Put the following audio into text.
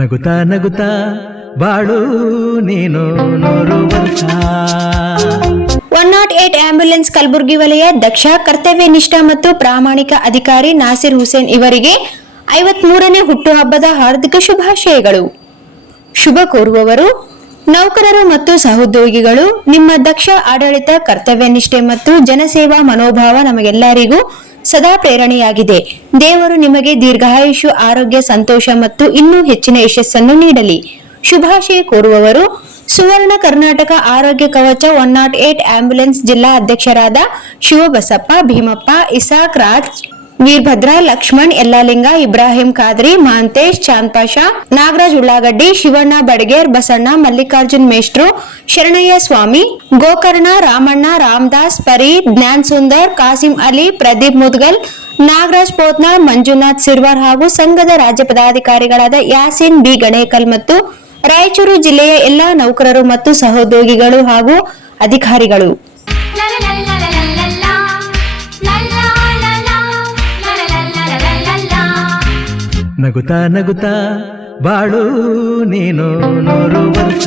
ನಗುತ್ತಾ ನಗುತ್ತಾ ಬಾಳು ನೀನು 100 ವರ್ಷ. 108 ಆಂಬ್ಯುಲೆನ್ಸ್ ಕಲಬುರಗಿ ವಲಯ ದಕ್ಷ ಕರ್ತವ್ಯನಿಷ್ಠ ಮತ್ತು ಪ್ರಾಮಾಣಿಕ ಅಧಿಕಾರಿ ನಾಸಿರ್ ಹುಸೇನ್ ಇವರಿಗೆ 53ನೇ ಹುಟ್ಟುಹಬ್ಬದ ಹಾರ್ದಿಕ ಶುಭಾಶಯಗಳು. ಶುಭ ಕೋರುವವರು ನೌಕರರು ಮತ್ತು ಸಹೋದ್ಯೋಗಿಗಳು. ನಿಮ್ಮ ದಕ್ಷ ಆಡಳಿತ, ಕರ್ತವ್ಯನಿಷ್ಠೆ ಮತ್ತು ಜನಸೇವಾ ಮನೋಭಾವ ನಮಗೆಲ್ಲರಿಗೂ ಸದಾ ಪ್ರೇರಣೆಯಾಗಿದೆ. ದೇವರು ನಿಮಗೆ ದೀರ್ಘಾಯುಷ್ಯ, ಆರೋಗ್ಯ, ಸಂತೋಷ ಮತ್ತು ಇನ್ನೂ ಹೆಚ್ಚಿನ ಯಶಸ್ಸನ್ನು ನೀಡಲಿ. ಶುಭಾಶಯ ಕೋರುವವರು ಸುವರ್ಣ ಕರ್ನಾಟಕ ಆರೋಗ್ಯ ಕವಚ 108 ಆಂಬ್ಯುಲೆನ್ಸ್ ಜಿಲ್ಲಾ ಅಧ್ಯಕ್ಷರಾದ ಶಿವಬಸಪ್ಪ, ಭೀಮಪ್ಪ, ಇಸಾಕ್ ರಾಜ್, ವೀರಭದ್ರ, ಲಕ್ಷ್ಮಣ್, ಯಲ್ಲಾಲಿಂಗ, ಇಬ್ರಾಹಿಂ ಖಾದ್ರಿ, ಮಹಾಂತೇಶ್, ಚಾಂದ್ ಪಾಷಾ, ನಾಗರಾಜ್ ಉಳ್ಳಾಗಡ್ಡಿ, ಶಿವಣ್ಣ ಬಡಗೇರ್, ಬಸಣ್ಣ, ಮಲ್ಲಿಕಾರ್ಜುನ್ ಮೇಷ್ಟ್ರು, ಶರಣಯ್ಯ ಸ್ವಾಮಿ, ಗೋಕರ್ಣ, ರಾಮಣ್ಣ, ರಾಮದಾಸ್, ಫರೀದ್, ಜ್ಞಾನ್ ಸುಂದರ್, ಕಾಸಿಂ ಅಲಿ, ಪ್ರದೀಪ್ ಮುದ್ಗಲ್, ನಾಗರಾಜ್ ಪೋತ್ನಾಳ್, ಮಂಜುನಾಥ್ ಸಿರ್ವಾರ್ ಹಾಗೂ ಸಂಘದ ರಾಜ್ಯ ಪದಾಧಿಕಾರಿಗಳಾದ ಯಾಸಿನ್ ಬಿ ಗಣೇಕಲ್ ಮತ್ತು ರಾಯಚೂರು ಜಿಲ್ಲೆಯ ಎಲ್ಲಾ ನೌಕರರು ಮತ್ತು ಸಹೋದ್ಯೋಗಿಗಳು ಹಾಗೂ ಅಧಿಕಾರಿಗಳು. ನಗುತ್ತಾ ನಗುತ್ತಾ ಬಾಳು ನೀನು 100 ವರ್ಷ.